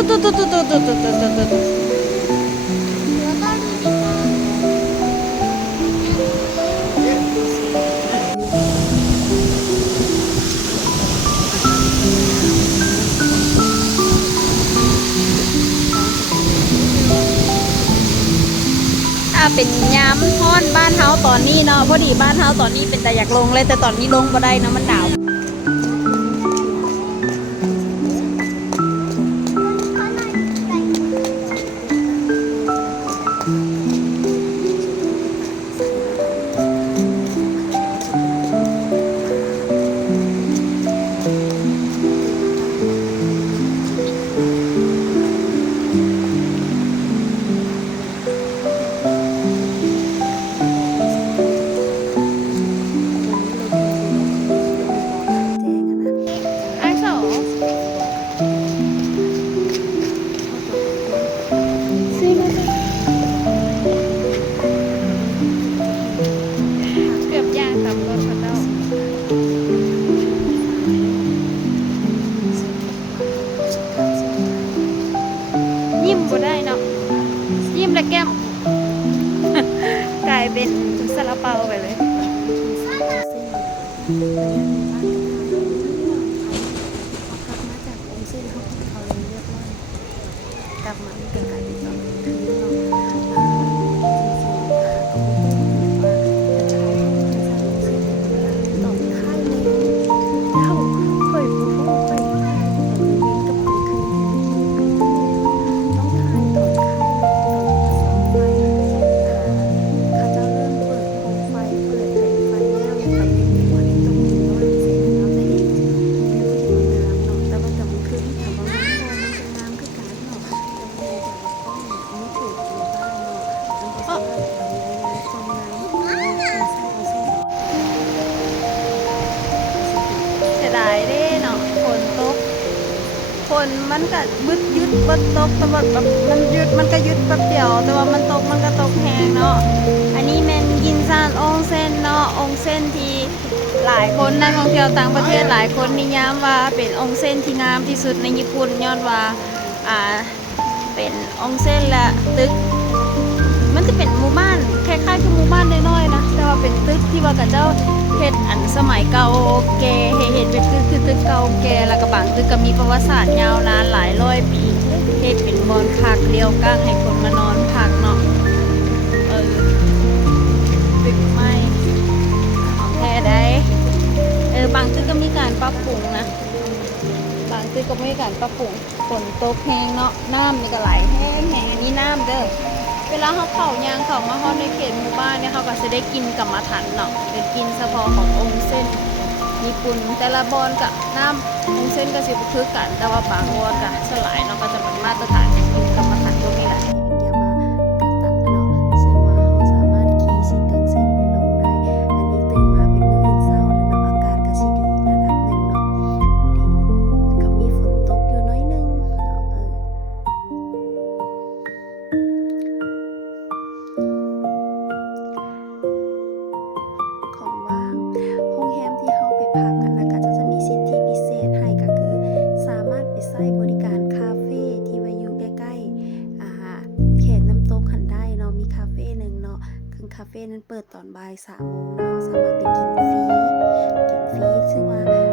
เป็นย้ำฮ้อนบ้านเฮาตอนนี้เนาะพอดีบ้านเฮาตอนนี้เป็นแต่อยากลงเลยแต่ตอนนี้ลงบ่ได้นะมันหนาวยิ้มบ่ได้เนาะยิ้มและแก้มกลายเป็นซาลาเปาไปเลยกลับมาเป็นการติดต่อคนมันก็บึดยึดบดตกแต่ว่าแบบมันยึดมันก็ยึดแป๊บเดียวแต่ว่ามันตกมันก็ตกแห้งเนาะอันนี้แมนยินซานองเซ็นเนาะองเซ็นที่หลายคนนักท่องเที่ยวต่างประเทศหลายคนนิยามว่าเป็นองเซ็นที่งามที่สุดในญี่ปุ่นย้อนว่าเป็นองเซ็นและตึกมันจะเป็นหมู่บ้านคล้ายๆกับหมู่บ้านน้อยๆนะแต่ว่าเป็นตึกที่ว่ากับเจ้าเฮ็ดอันสมัยเก่าแก่เฮ็ดเป็นตึกคือตึกเก่าแก่แล้วก็บางตึกก็มีประวัติศาสตร์ยาวนานหลายร้อยปีเฮ็ดเป็นบอนพักเลี้ยวก้างให้คนมานอนพักเนาะตึกไม้ของแท้ได้บางตึกก็มีการปรับปรุงนะบางตึกก็มีการปรับปรุงฝนตกแห้งเนาะน้ำนี่ก็ไหลแห้งอันนี้น้ำเด้อเวลาเขาเข้ายางเข้ามาฮอดในเขตหมู่บ้านเนี่ยเขาก็จะได้กินกรรมฐานเนาะเป็นกินเฉพาะขององค์เส้นญี่ปุ่นแต่ละบอนกับน้ำองค์เส้นก็สิบคือกันแต่ว่าบางบอนก็สลายเนาะก็จะเป็นมาตรฐานกินกรรมฐานตรงนี้แหละคาเฟ่นั้นเปิดตอนบ่าย 3 โมงเราสามารถไปกินฟรีซึ่งว่า